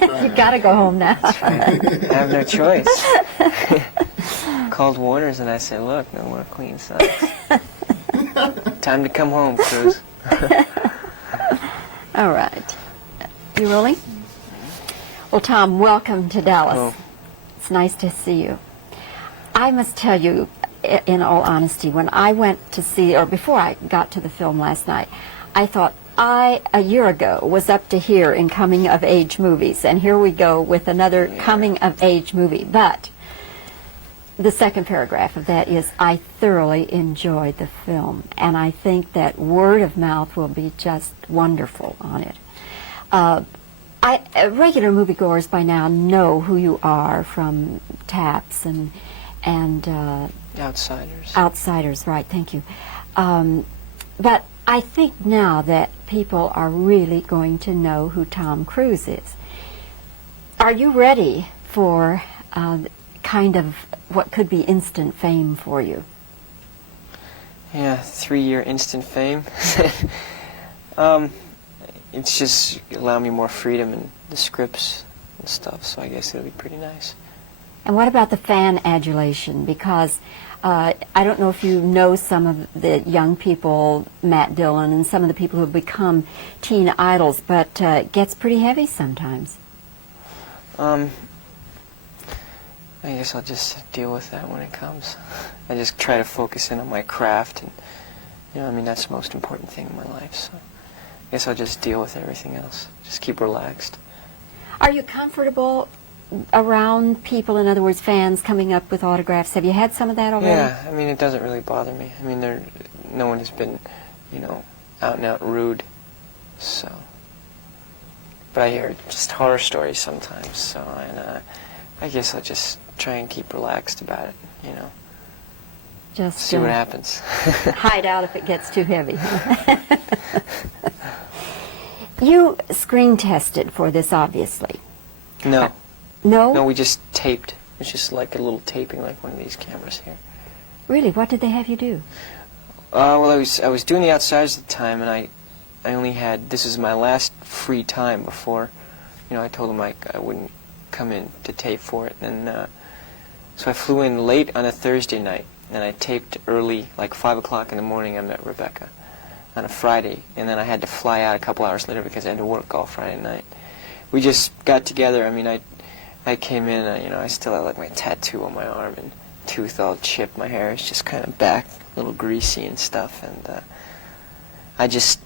You gotta go home now. That's right. I have no choice. Called Warner's and I said, look, no more clean socks. Time to come home, Cruz. All right. You rolling? Well, Tom, welcome to Dallas. Oh. It's nice to see you. I must tell you, in all honesty, when I went to see, or before I got to the film last night, I thought a year ago, was up to here in coming-of-age movies, and here we go with another coming-of-age movie. But the second paragraph of that is, I thoroughly enjoyed the film, and I think that word of mouth will be just wonderful on it. Regular moviegoers by now know who you are from Taps and Outsiders. Outsiders, right, thank you. But I think now that people are really going to know who Tom Cruise is. Are you ready for kind of what could be instant fame for you? Yeah, 3-year instant fame. It's just allowed me more freedom in the scripts and stuff, so I guess it'll be pretty nice. And what about the fan adulation? Because I don't know if you know some of the young people, Matt Dillon, and some of the people who have become teen idols, but it gets pretty heavy sometimes. I guess I'll just deal with that when it comes. I just try to focus in on my craft, and I mean, that's the most important thing in my life, so I guess I'll just deal with everything else. Just keep relaxed. Are you comfortable around people, in other words, fans coming up with autographs? Have you had some of that already? Yeah, I mean, it doesn't really bother me. I mean, no one has been, out and out rude, so. But I hear just horror stories sometimes, so, and I guess I'll just try and keep relaxed about it, Just see what happens. hide out if it gets too heavy. You screen tested for this, obviously. No. No? No, we just taped. It's just like a little taping, like one of these cameras here. Really? What did they have you do? Well, I was doing the Outsiders at the time, and I only had, this is my last free time before, I told them I wouldn't come in to tape for it. And so I flew in late on a Thursday night, and I taped early, like 5 o'clock in the morning. I met Rebecca on a Friday, and then I had to fly out a couple hours later because I had to work all Friday night. We just got together. I mean, I came in, I still had like my tattoo on my arm and tooth all chipped. My hair is just kind of back, a little greasy and stuff. And I just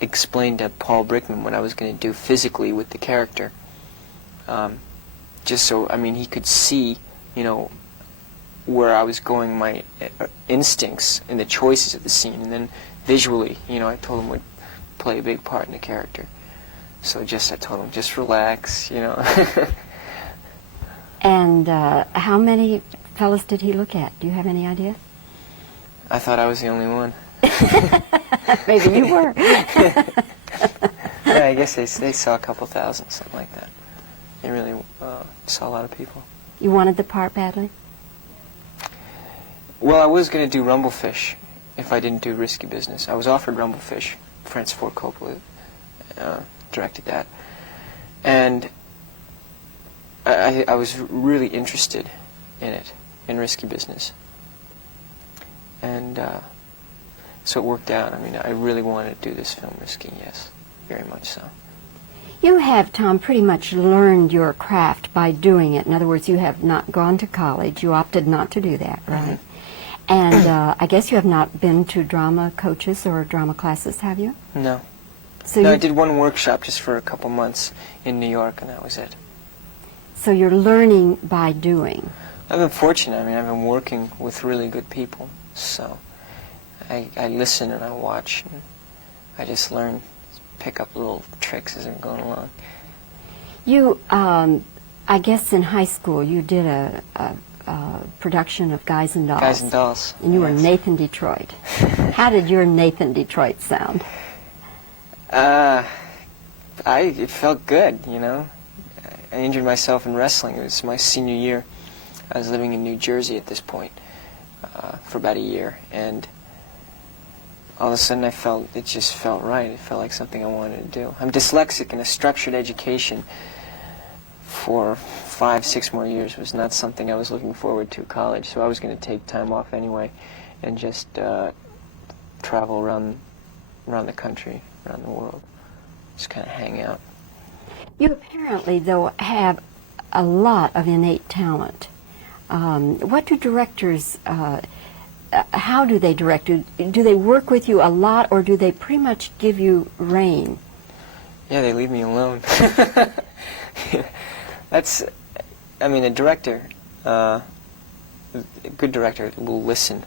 explained to Paul Brickman what I was going to do physically with the character. Just so, I mean, he could see, where I was going, my instincts and the choices of the scene. And then visually, I told him would play a big part in the character. So I told him, just relax, And how many fellas did he look at? Do you have any idea? I thought I was the only one. Maybe you were. Yeah, I guess they saw a couple thousand, something like that. They really saw a lot of people. You wanted the part badly? Well, I was going to do Rumblefish if I didn't do Risky Business. I was offered Rumblefish. Francis Ford Coppola directed that. And I was really interested in it, in Risky Business. And so it worked out. I mean, I really wanted to do this film, Risky, yes, very much so. You have, Tom, pretty much learned your craft by doing it. In other words, you have not gone to college. You opted not to do that, right? Mm-hmm. And I guess you have not been to drama coaches or drama classes, have you? No. So no, I did one workshop just for a couple months in New York, and that was it. So you're learning by doing. I've been fortunate. I mean, I've been working with really good people, so I listen and I watch, and I just learn, pick up little tricks as I'm going along. You, I guess in high school, you did a production of Guys and Dolls. Guys and Dolls. And you were yes. Nathan Detroit. How did your Nathan Detroit sound? It felt good, I injured myself in wrestling. It was my senior year. I was living in New Jersey at this point for about a year, and all of a sudden it just felt right. It felt like something I wanted to do. I'm dyslexic, and a structured education for 5, 6 more years was not something I was looking forward to college, so I was going to take time off anyway and just travel around the country, around the world, just kind of hang out. You apparently, though, have a lot of innate talent. What do directors, how do they direct you? Do they work with you a lot, or do they pretty much give you rein? Yeah, they leave me alone. That's, I mean, a director, a good director will listen,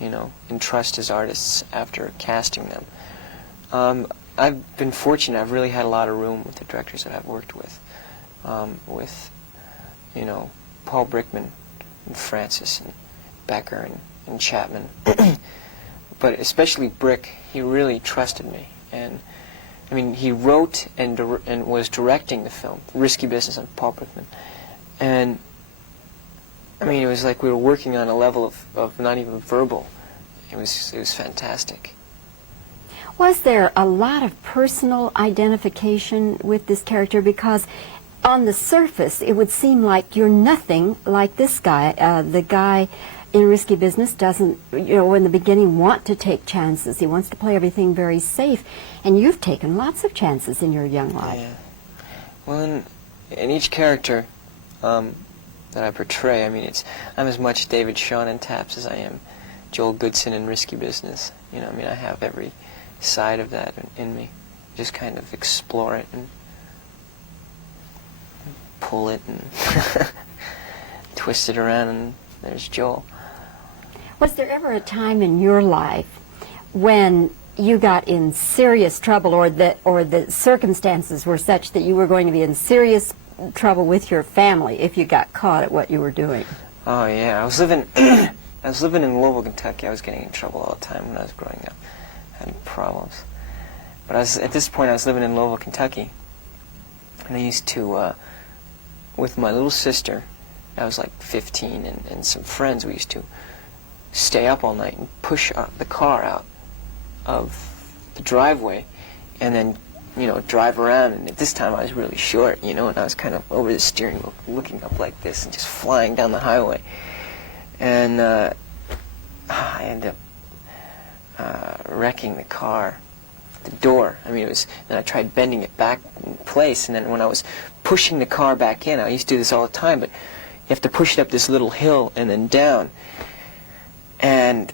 you know, and trust his artists after casting them. I've been fortunate. I've really had a lot of room with the directors that I've worked with, you know, Paul Brickman and Francis and Becker and Chapman. But especially Brick, he really trusted me. And I mean, he wrote and was directing the film, Risky Business, on Paul Brickman. And I mean, it was like we were working on a level of not even verbal. It was fantastic. Was there a lot of personal identification with this character? Because on the surface, it would seem like you're nothing like this guy. The guy in Risky Business doesn't, you know, in the beginning want to take chances. He wants to play everything very safe. And you've taken lots of chances in your young life. Yeah. Well, in each character that I portray, I mean, I'm as much David Shawn in Taps as I am Joel Goodson in Risky Business. You know, I mean, I have every side of that in me. Just kind of explore it and pull it and twist it around, and there's Joel. Was there ever a time in your life when you got in serious trouble, or the circumstances were such that you were going to be in serious trouble with your family if you got caught at what you were doing? Oh yeah, I was living in Louisville, Kentucky. I was getting in trouble all the time when I was growing up. I had problems. But at this point I was living in Louisville, Kentucky. And I used to, with my little sister, I was like 15, and some friends, we used to stay up all night and push the car out of the driveway and then, you know, drive around. And at this time I was really short, you know, and I was kind of over the steering wheel looking up like this and just flying down the highway. And I ended up wrecking the car, the door. I mean, then I tried bending it back in place, and then when I was pushing the car back in, I used to do this all the time, but you have to push it up this little hill and then down. And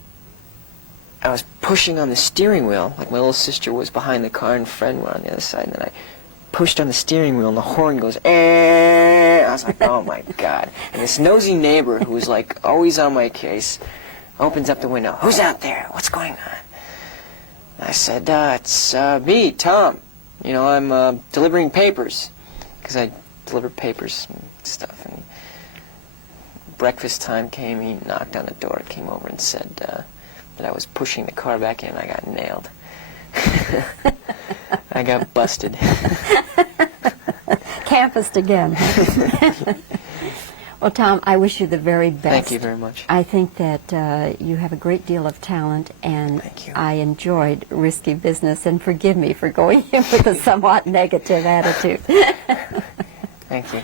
I was pushing on the steering wheel, like my little sister was behind the car and friend were on the other side, and then I pushed on the steering wheel and the horn goes, eh! I was like, oh my God. And this nosy neighbor who was like always on my case opens up the window. Who's out there? What's going on? And I said, it's me, Tom. You know, I'm delivering papers, because I deliver papers and stuff. And breakfast time came, he knocked on the door, came over and said that I was pushing the car back in. I got nailed. I got busted. Campused again. Well, Tom, I wish you the very best. Thank you very much. I think that you have a great deal of talent, and Thank you. I enjoyed Risky Business, and forgive me for going in with a somewhat negative attitude. Thank you.